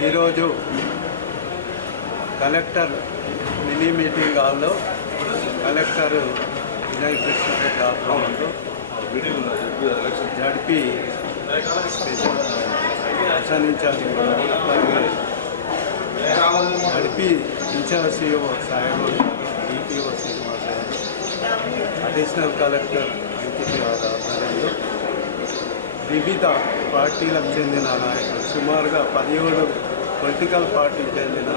ఈరోజు collector mini meeting హాల్లో collector Vinay Krishnareddy ఆధ్వర్యంలో జడిపి స్పెషల్ అసలు incharge ZP CO Saibabu DPO Srinivasa additional collector Venkati ఆధ్వర్యంలో వివిధ పార్టీలకు చెందిన నాయకులు సుమారుగా పదిహేడు పొలిటికల్ పార్టీకి చెందిన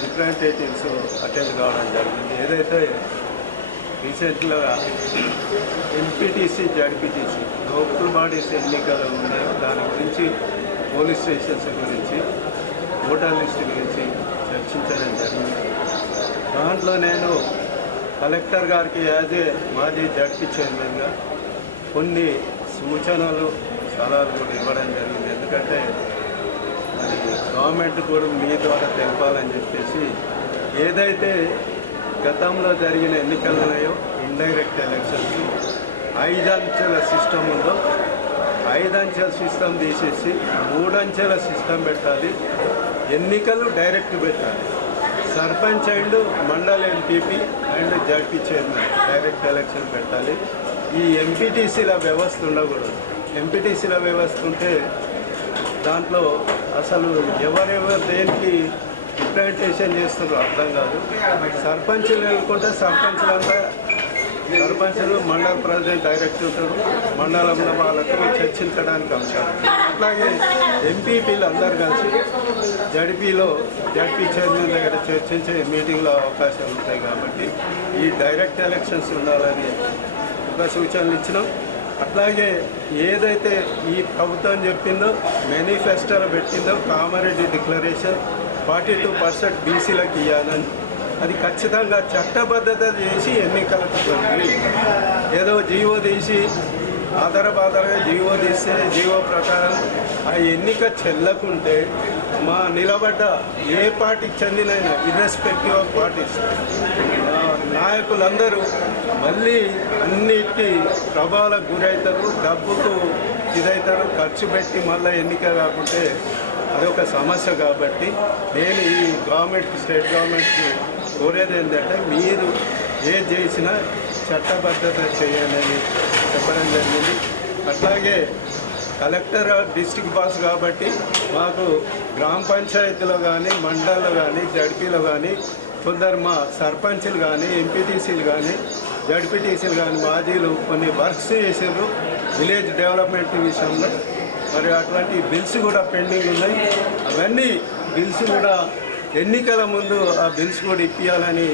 రిప్రజెంటేటివ్స్ అటెండ్ కావడం జరిగింది. ఏదైతే రీసెంట్గా ఎంపీటీసీ జడ్పీటీసీ లోకల్ బాడీస్ ఎన్నికలు ఉన్నాయో దాని గురించి పోలీస్ స్టేషన్స్ గురించి ఓటర్ లిస్ట్ గురించి చర్చించడం జరిగింది. దాంట్లో నేను కలెక్టర్ గారికి యాజ్ ఏ మాజీ జడ్పీ చైర్మన్గా కొన్ని సూచనలు సలహాలు కూడా ఇవ్వడం జరిగింది. ఎందుకంటే మరి గవర్నమెంట్ కూడా మీ ద్వారా తెలపాలని చెప్పేసి ఏదైతే గతంలో జరిగిన ఎన్నికలు ఉన్నాయో ఇండైరెక్ట్ ఎలక్షన్స్ ఐదంచెల సిస్టమ్ ఉందో ఐదంచెల సిస్టమ్ తీసేసి మూడంచెల సిస్టమ్ పెట్టాలి. ఎన్నికలు డైరెక్ట్ పెట్టాలి. Sarpanch and mandal MPP and ZP chairman direct election పెట్టాలి. ఈ ఎంపీటీసీల వ్యవస్థ ఉండకూడదు. ఎంపీటీసీల వ్యవస్థ ఉంటే దాంట్లో అసలు ఎవరెవరు దేనికి ఇంప్లిమెంటేషన్ చేస్తున్నారో అర్థం కాదు. సర్పంచులు ఎన్నుకుంటే సర్పంచులంతా సర్పంచులు మండల ప్రెసిడెంట్ డైరెక్ట్ ఉంటారు. మండలంలో వాళ్ళకు చర్చించడానికి అంశాలు అట్లాగే ఎంపీపీలు అందరు కలిసి జడ్పీలో జడ్పీ చైర్మన్ దగ్గర చర్చించే మీటింగ్లో అవకాశాలు ఉంటాయి కాబట్టి ఈ డైరెక్ట్ ఎలక్షన్స్ ఉండాలని ఒక సూచనలు ఇచ్చినాం. అట్లాగే ఏదైతే ఈ ప్రభుత్వం చెప్పిందో మేనిఫెస్టోలో పెట్టిందో Kamareddy declaration forty two percent బీసీలకు ఇవ్వాలని అది ఖచ్చితంగా చట్టబద్ధత చేసి ఎన్నికలకు ఏదో జీవో తీసి ఆధారబాధారగా జీవో తీస్తే జీవో ప్రకారం ఆ ఎన్నిక చెల్లకుంటే మా నిలబడ్డ ఏ పార్టీకి చెందినైనా ఇర్రెస్పెక్టివ్ ఆఫ్ పార్టీస్ నాయకులందరూ మళ్ళీ అన్నిటికీ ప్రభావాలకు గురవుతారు డబ్బుకు ఇదవుతారు ఖర్చు పెట్టి మళ్ళీ ఎన్నిక కాకుంటే అదొక సమస్య కాబట్టి నేను ఈ గవర్నమెంట్ స్టేట్ గవర్నమెంట్కి కోరేది ఏంటంటే మీరు ఏ చేసినా చట్టబద్ధత చేయాలని చెప్పడం జరిగింది. అట్లాగే కలెక్టర్ డిస్టిక్ బాస్ కాబట్టి మాకు గ్రామ పంచాయతీలో కానీ మండల్లో కానీ జడ్పీలో కానీ కొందరు మా సర్పంచ్లు కానీ ఎంపీటీసీలు కానీ జడ్పీటీసీలు కానీ మాజీలు కొన్ని వర్క్స్ చేసారు విలేజ్ డెవలప్మెంట్ విషయంలో. మరి అటువంటి బిల్స్ కూడా పెండింగ్ ఉన్నాయి. అవన్నీ బిల్స్ కూడా ఎన్నికల ముందు ఆ బిల్స్ కూడా ఇప్పించాలని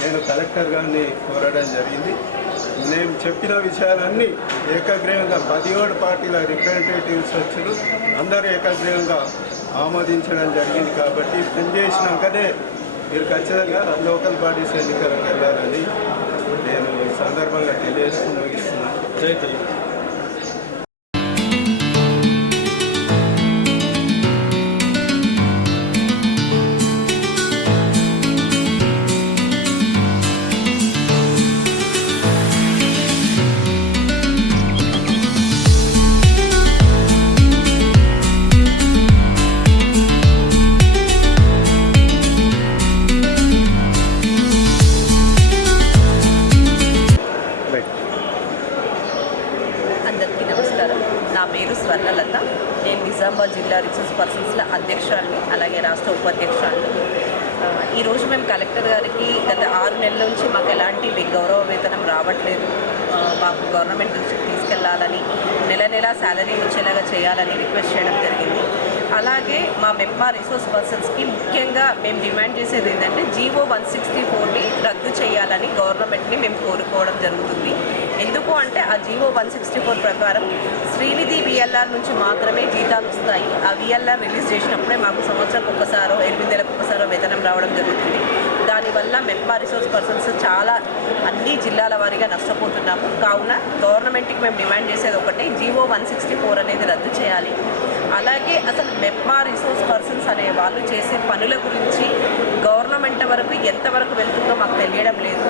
నేను కలెక్టర్ గారిని కోరడం జరిగింది. నేను చెప్పిన విషయాలన్నీ ఏకగ్రీవంగా పదిహేడు పార్టీల రిప్రజెంటేటివ్స్ వచ్చారు అందరూ ఏకగ్రీవంగా ఆమోదించడం జరిగింది కాబట్టి పనిచేసినాకనే మీరు ఖచ్చితంగా లోకల్ బాడీస్ ఎన్నికలకు వెళ్ళాలని సందర్భంగా తెలియజేస్తూ ముగిస్తున్నాను. జై తెలంగాణ. రిసోర్స్ పర్సన్స్కి ముఖ్యంగా మేము డిమాండ్ చేసేది ఏంటంటే జీవో వన్ సిక్స్టీ ఫోర్ని రద్దు చేయాలని గవర్నమెంట్ని మేము కోరుకోవడం జరుగుతుంది. ఎందుకు అంటే ఆ జీవో వన్ సిక్స్టీ ఫోర్ ప్రకారం శ్రీనిధి విఎల్ఆర్ నుంచి మాత్రమే జీతాలు వస్తాయి. ఆ విఎల్ఆర్ రిలీజ్ చేసినప్పుడే మాకు సంవత్సరం ఒక్కసారో ఎనిమిది నెలలకు ఒకసారో వేతనం రావడం జరుగుతుంది. దానివల్ల మెప్పా రిసోర్స్ పర్సన్స్ చాలా అన్ని జిల్లాల వారీగా నష్టపోతున్నాము. కావున గవర్నమెంట్కి మేము డిమాండ్ చేసేది ఒకటి. జీవో వన్ సిక్స్టీ ఫోర్ అనేది రద్దు చేయాలి. అలాగే అసలు మెప్మా రిసోర్స్ పర్సన్స్ అనే వాళ్ళు చేసే పనుల గురించి గవర్నమెంట్ వరకు ఎంతవరకు వెళ్తుందో మాకు తెలియడం లేదు.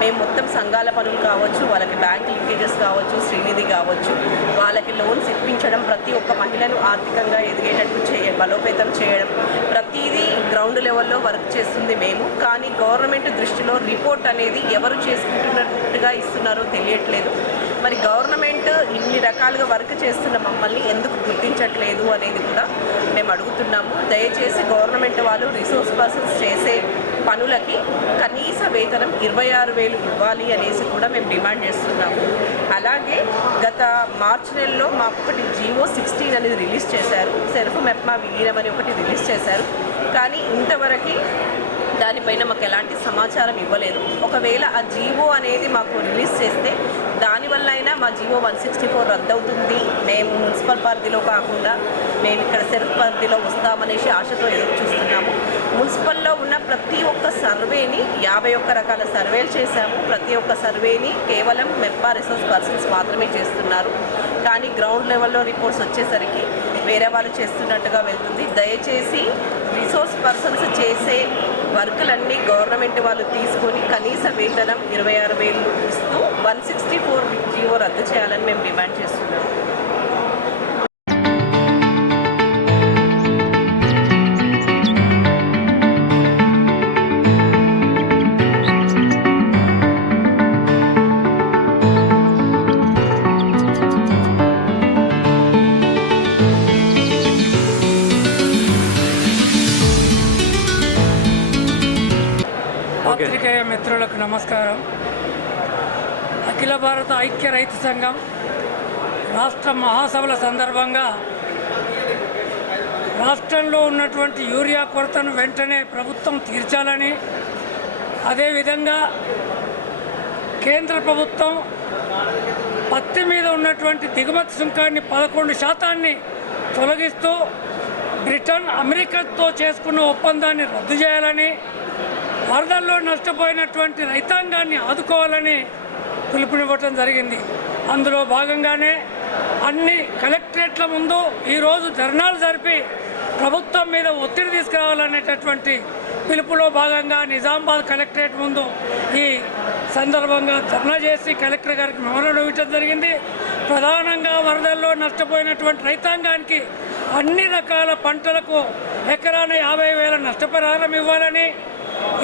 మేము మొత్తం సంఘాల పనులు కావచ్చు వాళ్ళకి బ్యాంక్ లింకేజెస్ కావచ్చు శ్రీనిధి కావచ్చు వాళ్ళకి లోన్స్ ఇప్పించడం ప్రతి ఒక్క మహిళను ఆర్థికంగా ఎదిగేటట్టు చేయ బలోపేతం చేయడం ప్రతిదీ గ్రౌండ్ లెవెల్లో వర్క్ చేస్తుంది మేము. కానీ గవర్నమెంట్ దృష్టిలో రిపోర్ట్ అనేది ఎవరు చేసుకుంటున్నట్టుగా ఇస్తున్నారో తెలియట్లేదు. మరి గవర్నమెంట్ ఇన్ని రకాలుగా వర్క్ చేస్తున్న మమ్మల్ని ఎందుకు గుర్తించట్లేదు అనేది కూడా మేము అడుగుతున్నాము. దయచేసి గవర్నమెంట్ వాళ్ళు రిసోర్స్ పర్సన్స్ చేసే పనులకి కనీస వేతనం ఇరవై ఆరు వేలు ఇవ్వాలి అనేసి కూడా మేము డిమాండ్ చేస్తున్నాము. అలాగే గత మార్చి నెలలో మా ఒకటి జియో సిక్స్టీన్ అనేది రిలీజ్ చేశారు. సెల్ఫ్ మెప్మా విలీనం అని ఒకటి రిలీజ్ చేశారు. కానీ ఇంతవరకు దానిపైన మాకు ఎలాంటి సమాచారం ఇవ్వలేదు. ఒకవేళ ఆ జీవో అనేది మాకు రిలీజ్ చేస్తే దానివల్ల అయినా మా G O one sixty four రద్దవుతుంది. మేము మున్సిపల్ పరిధిలో కాకుండా మేము ఇక్కడ సెల్ఫ్ పరిధిలో వస్తామనేసి ఆశతో ఎదురు చూస్తున్నాము. మున్సిపల్లో ఉన్న ప్రతి ఒక్క సర్వేని యాభై ఒక్క రకాల సర్వేలు చేశాము. ప్రతి ఒక్క సర్వేని కేవలం మెప్పా రిసోర్స్ పర్సన్స్ మాత్రమే చేస్తున్నారు. కానీ గ్రౌండ్ లెవెల్లో రిపోర్ట్స్ వచ్చేసరికి వేరే వాళ్ళు చేస్తున్నట్టుగా వెళ్తుంది. దయచేసి రిసోర్స్ పర్సన్స్ చేసే వర్కులన్నీ గవర్నమెంట్ వాళ్ళు తీసుకొని కనీస వేతనం ఇరవై ఆరు వేలు ఇస్తూ వన్ సిక్స్టీ ఫోర్ జీవో రద్దు చేయాలని మేము డిమాండ్ చేస్తున్నాము నమస్కారం. అఖిల భారత ఐక్య రైతు సంఘం రాష్ట్ర మహాసభల సందర్భంగా రాష్ట్రంలో ఉన్నటువంటి యూరియా కొరతను వెంటనే ప్రభుత్వం తీర్చాలని అదేవిధంగా కేంద్ర ప్రభుత్వం పత్తి మీద ఉన్నటువంటి దిగుమతి సుంకాన్ని పదకొండు శాతాన్ని తొలగిస్తూ బ్రిటన్ అమెరికాతో చేసుకున్న ఒప్పందాన్ని రద్దు చేయాలని వరదల్లో నష్టపోయినటువంటి రైతాంగాన్ని ఆదుకోవాలని పిలుపునివ్వటం జరిగింది. అందులో భాగంగానే అన్ని కలెక్టరేట్ల ముందు ఈరోజు ధర్నాలు జరిపి ప్రభుత్వం మీద ఒత్తిడి తీసుకురావాలనేటటువంటి పిలుపులో భాగంగా నిజామాబాద్ కలెక్టరేట్ ముందు ఈ సందర్భంగా ధర్నా చేసి కలెక్టర్ గారికి మెమోరం ఇవ్వటం జరిగింది. ప్రధానంగా వరదల్లో నష్టపోయినటువంటి రైతాంగానికి అన్ని రకాల పంటలకు ఎకరాన యాభై వేల నష్టపరిహారం ఇవ్వాలని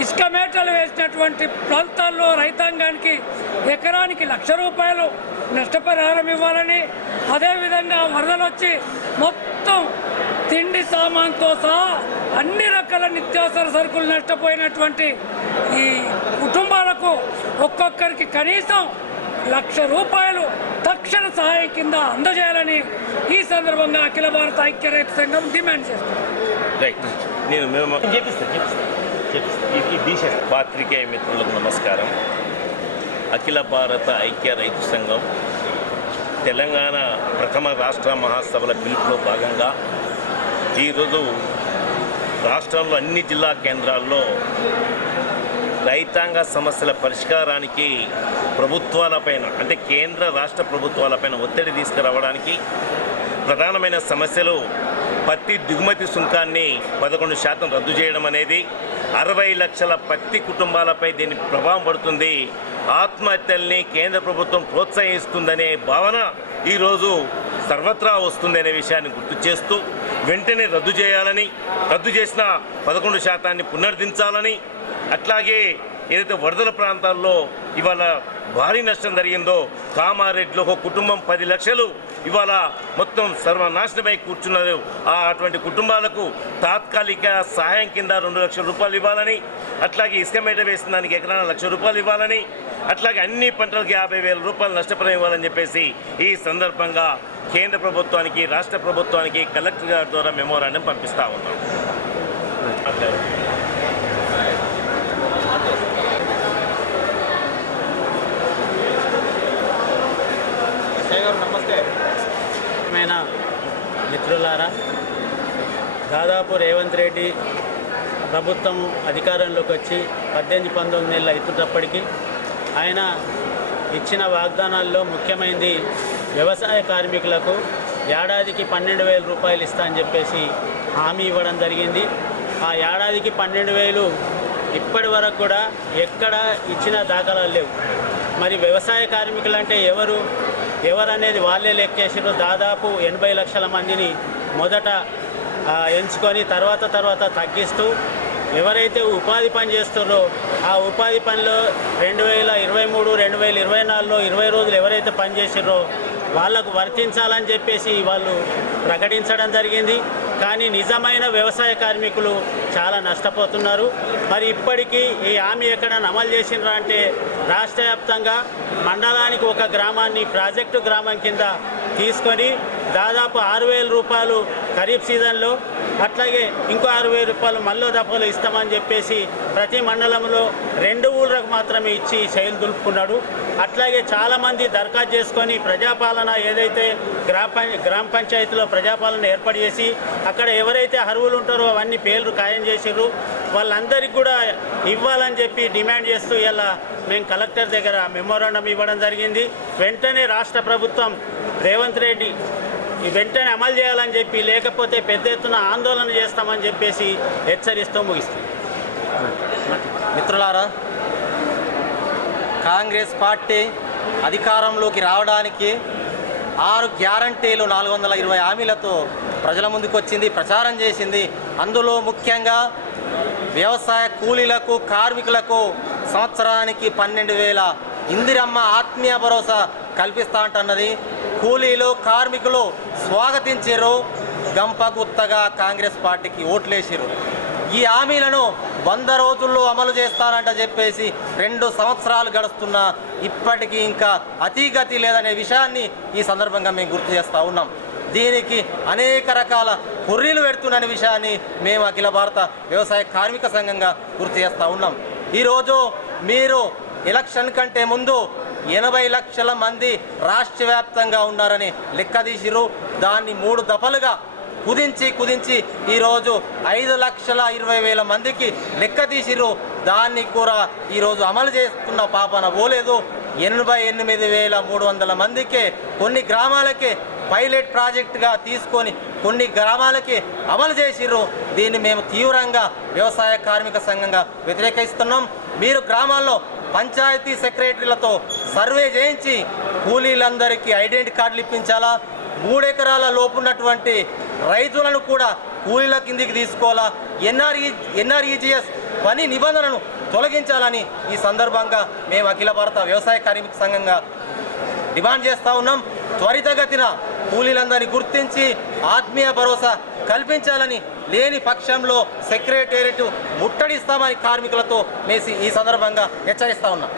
ఇసుక మేటలు వేసినటువంటి ప్రాంతాల్లో రైతాంగానికి ఎకరానికి లక్ష రూపాయలు నష్టపరిహారం ఇవ్వాలని అదేవిధంగా వరదలు వచ్చి మొత్తం తిండి సామాన్తో సహా అన్ని రకాల నిత్యావసర సరుకులు నష్టపోయినటువంటి ఈ కుటుంబాలకు ఒక్కొక్కరికి కనీసం లక్ష రూపాయలు తక్షణ సహాయం కింద అందజేయాలని ఈ సందర్భంగా అఖిల భారత ఐక్య రైతు సంఘం డిమాండ్ చేస్తుంది. ఇది పాత్రికేయ మిత్రులకు నమస్కారం. అఖిల భారత ఐక్య రైతు సంఘం తెలంగాణ ప్రథమ రాష్ట్ర మహాసభల పిలుపులో భాగంగా ఈరోజు రాష్ట్రంలో అన్ని జిల్లా కేంద్రాల్లో రైతాంగ సమస్యల పరిష్కారానికి ప్రభుత్వాలపైన అంటే కేంద్ర రాష్ట్ర ప్రభుత్వాలపైన ఒత్తిడి తీసుకురావడానికి ప్రధానమైన సమస్యలు పత్తి దిగుమతి సుంకాన్ని పదకొండు శాతం రద్దు చేయడం అనేది అరవై లక్షల పత్తి కుటుంబాలపై దీని ప్రభావం పడుతుంది. ఆత్మహత్యల్ని కేంద్ర ప్రభుత్వం ప్రోత్సహిస్తుందనే భావన ఈరోజు సర్వత్రా వస్తుందనే విషయాన్ని గుర్తు చేస్తూ వెంటనే రద్దు చేయాలని రద్దు చేసిన పదకొండు శాతాన్ని పునరుద్ధరించాలని అట్లాగే ఏదైతే వరదల ప్రాంతాల్లో ఇవాళ భారీ నష్టం జరిగిందో కామారెడ్డిలో ఒక కుటుంబం పది లక్షలు ఇవాళ మొత్తం సర్వనాశనమై కూర్చున్నారు. ఆ అటువంటి కుటుంబాలకు తాత్కాలిక సహాయం కింద రెండు లక్షల రూపాయలు ఇవ్వాలని అట్లాగే ఇసుక మేట వేసిన దానికి ఎకరాన లక్ష రూపాయలు ఇవ్వాలని అట్లాగే అన్ని పంటలకు యాభై వేల రూపాయలు నష్టపరం ఇవ్వాలని చెప్పేసి ఈ సందర్భంగా కేంద్ర ప్రభుత్వానికి రాష్ట్ర ప్రభుత్వానికి కలెక్టర్ గారి ద్వారా మెమోరాండం పంపిస్తా ఉన్నాం. ప్రియతమైన మిత్రులారా దాదాపు రేవంత్ రెడ్డి ప్రభుత్వం అధికారంలోకి వచ్చి పద్దెనిమిది పంతొమ్మిది నెలలు అవుతున్నప్పటికీ ఆయన ఇచ్చిన వాగ్దానాల్లో ముఖ్యమైనది వ్యవసాయ కార్మికులకు ఏడాదికి పన్నెండు వేల రూపాయలు ఇస్తా అని చెప్పేసి హామీ ఇవ్వడం జరిగింది. ఆ ఏడాదికి పన్నెండు వేలు ఇప్పటి వరకు కూడా ఎక్కడ ఇచ్చిన దాఖలాలు లేవు. మరి వ్యవసాయ కార్మికులు అంటే ఎవరు? ఎవరనేది వాళ్ళే లెక్కేసారు దాదాపు ఎనభై లక్షల మందిని మొదట ఎంచుకొని తర్వాత తర్వాత తగ్గిస్తూ ఎవరైతే ఉపాధి పని చేస్తారో ఆ ఉపాధి పనిలో రెండు వేల ఇరవై మూడు రెండు వేల ఇరవై నాలుగులో ఇరవై రోజులు ఎవరైతే పనిచేసారో వాళ్ళకు వర్తించాలని చెప్పేసి వాళ్ళు ప్రకటించడం జరిగింది. కానీ నిజమైన వ్యవసాయ కార్మికులు చాలా నష్టపోతున్నారు. మరి ఇప్పటికీ ఈ హామీ ఎక్కడైనా అమలు చేసినరా అంటే రాష్ట్ర వ్యాప్తంగా మండలానికి ఒక గ్రామాన్ని ప్రాజెక్టు గ్రామం కింద తీసుకొని దాదాపు ఆరు వేల రూపాయలు ఖరీఫ్ సీజన్లో అట్లాగే ఇంకో ఆరు వేల రూపాయలు మల్లో దఫాలు ఇస్తామని చెప్పేసి ప్రతి మండలంలో రెండు ఊళ్ళకు మాత్రమే ఇచ్చి శైలు దులుపుకున్నాడు. అట్లాగే చాలామంది దరఖాస్తు చేసుకొని ప్రజాపాలన ఏదైతే గ్రామ గ్రామ పంచాయతీలో ప్రజాపాలన ఏర్పాటు చేసి అక్కడ ఎవరైతే అర్హులు ఉంటారో అవన్నీ పేర్లు ఖాయం చేసారు వాళ్ళందరికీ కూడా ఇవ్వాలని చెప్పి డిమాండ్ చేస్తూ ఇలా మేము కలెక్టర్ దగ్గర మెమోరాండం ఇవ్వడం జరిగింది. వెంటనే రాష్ట్ర ప్రభుత్వం రేవంత్ రెడ్డి వెంటనే అమలు చేయాలని చెప్పి లేకపోతే పెద్ద ఎత్తున ఆందోళన చేస్తామని చెప్పేసి హెచ్చరిస్తూ ముగిస్తుంది. మిత్రులారా కాంగ్రెస్ పార్టీ అధికారంలోకి రావడానికి ఆరు గ్యారంటీలు నాలుగు వందల ఇరవై హామీలతో ప్రజల ముందుకు వచ్చింది ప్రచారం చేసింది. అందులో ముఖ్యంగా వ్యవసాయ కూలీలకు కార్మికులకు సంవత్సరానికి పన్నెండు వేల ఇందిరమ్మ ఆత్మీయ భరోసా కల్పిస్తా అంటున్నది. కూలీలు కార్మికులు స్వాగతించారు గంప గుత్తగా కాంగ్రెస్ పార్టీకి ఓట్లేసారు ఈ హామీలను వంద రోజుల్లో అమలు చేస్తానంట చెప్పేసి రెండు సంవత్సరాలు గడుస్తున్నా ఇప్పటికీ ఇంకా అతీగతి లేదనే విషయాన్ని ఈ సందర్భంగా మేము గుర్తు చేస్తూ ఉన్నాం. దీనికి అనేక రకాల కొర్రీలు పెడుతున్న విషయాన్ని మేము అఖిల భారత వ్యవసాయ కార్మిక సంఘంగా గుర్తు చేస్తూ ఉన్నాం. ఈరోజు మీరు ఎలక్షన్ కంటే ముందు ఎనభై లక్షల మంది రాష్ట్ర వ్యాప్తంగా ఉన్నారని లెక్కదీసిరు దాన్ని మూడు దఫలుగా కుదించి కుదించి ఈరోజు ఐదు లక్షల ఇరవై వేల మందికి లెక్క తీసిరు దాన్ని కూడా ఈరోజు అమలు చేస్తున్న పాపన పోలేదు. ఎనభై ఎనిమిది వేల మూడు వందల మందికి కొన్ని గ్రామాలకే పైలట్ ప్రాజెక్టుగా తీసుకొని కొన్ని గ్రామాలకి అమలు చేసిర్రు. దీన్ని మేము తీవ్రంగా వ్యవసాయ కార్మిక సంఘంగా వ్యతిరేకిస్తున్నాం. మీరు గ్రామాల్లో పంచాయతీ సెక్రటరీలతో సర్వే చేయించి కూలీలందరికీ ఐడెంటి కార్డులు ఇప్పించాలా? మూడెకరాల లోపు ఉన్నటువంటి రైతులను కూడా కూలీల కిందికి తీసుకోవాలా? ఎన్ఆర్ఈ ఎన్ఆర్ఈజిఎస్ పని నిబంధనను తొలగించాలని ఈ సందర్భంగా మేము అఖిల భారత వ్యవసాయ కార్మిక సంఘంగా డిమాండ్ చేస్తూ ఉన్నాం. త్వరితగతిన కూలీలందరినీ గుర్తించి ఆత్మీయ భరోసా కల్పించాలని లేని పక్షంలో సెక్రటేరియట్ ముట్టడిస్తామని కార్మికులతో మేసి ఈ సందర్భంగా హెచ్చరిస్తా ఉన్నాం.